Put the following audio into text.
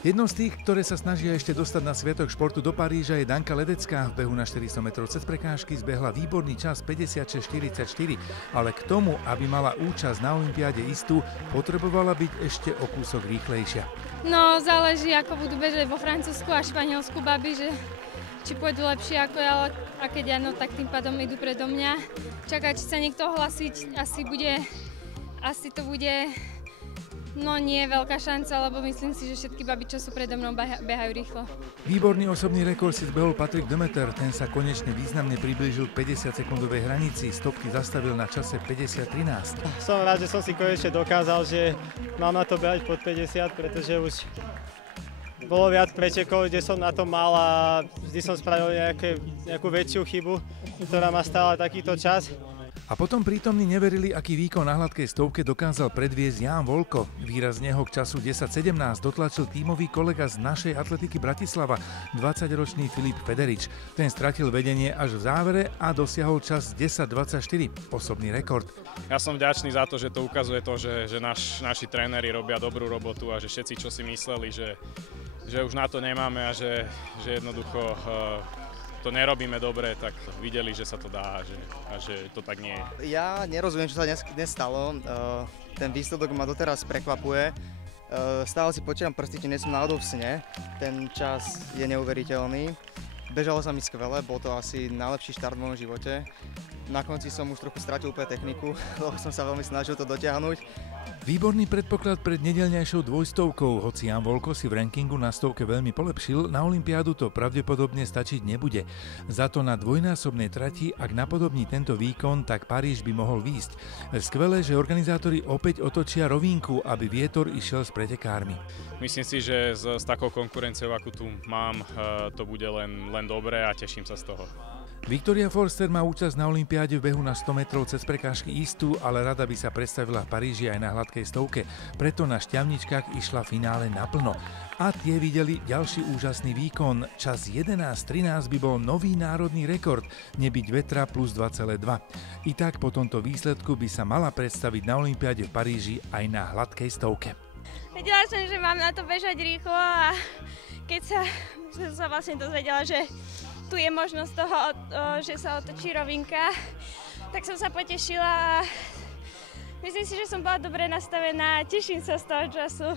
Jednou z tých, ktoré sa snažia ešte dostať na Sviatok športu do Paríža, je Danka Ledecká. V behu na 400 metrov cez prekážky zbehla výborný čas 56,44, ale k tomu, aby mala účasť na olympiáde istú, potrebovala byť ešte o kúsok rýchlejšia. No, záleží, ako budú bežať vo Francúzsku a Španielsku baby, že či pôjdu lepšie ako ja, a keď áno, tak tým pádom idú predo mňa. Čakať, či sa niekto ohlasiť, asi to bude... No nie je veľká šanca, lebo myslím si, že všetky baby, čo sú predo mnou, behajú rýchlo. Výborný osobný rekord si zbehol Patrik Demeter, ten sa konečne významne priblížil k 50-sekundovej hranici, stopky zastavil na čase 50:13. Som rád, že som si konečne dokázal, že mám na to behať pod 50, pretože už bolo viac pretekov, kde som na to mal a vždy som spravil nejakú väčšiu chybu, ktorá ma stála takýto čas. A potom prítomní neverili, aký výkon na hladkej stovke dokázal predviesť Ján Volko. Výrazne ho k času 10:17 dotlačil tímový kolega z našej atletiky Bratislava, 20-ročný Filip Federič. Ten stratil vedenie až v závere a dosiahol čas 10:24, osobný rekord. Ja som vďačný za to, že to ukazuje to, že naši tréneri robia dobrú robotu a že všetci, čo si mysleli, že už na to nemáme a že jednoducho to nerobíme dobre, tak videli, že sa to dá a že to tak nie je. Ja nerozumiem, čo sa dnes stalo. Ten výsledok ma doteraz prekvapuje. Stále si potieram prsty, nie som náhodou v sne. Ten čas je neuveriteľný. Bežalo sa mi skvele, bol to asi najlepší štart v mojom živote. Na konci som už trochu stratil úplne techniku, lebo som sa veľmi snažil to dotiahnuť. Výborný predpoklad pred nedeľňajšou dvojstovkou, hoci Ján Volko si v rankingu na stovke veľmi polepšil, na olympiádu to pravdepodobne stačiť nebude. Za to na dvojnásobnej trati, ak napodobní tento výkon, tak Paríž by mohol výjsť. Skvelé, že organizátori opäť otočia rovinku, aby vietor išiel s pretekármi. Myslím si, že s takou konkurenciou, akú tu mám, to bude len dobré a teším sa z toho. Victoria Forster má účasť na olympiáde v behu na 100 metrov cez prekážky istú, ale rada by sa predstavila v Paríži aj na hladkej stovke. Preto na šťavničkách išla finále naplno. A tie videli ďalší úžasný výkon. Čas 11:13 by bol nový národný rekord, nebyť vetra plus 2,2. I tak po tomto výsledku by sa mala predstaviť na olympiáde v Paríži aj na hladkej stovke. Vedela som, že mám na to bežať rýchlo a keď sa vlastne dozvedela, že tu je možnosť toho, že sa otočí rovinka, tak som sa potešila a myslím si, že som bola dobre nastavená a teším sa z toho času.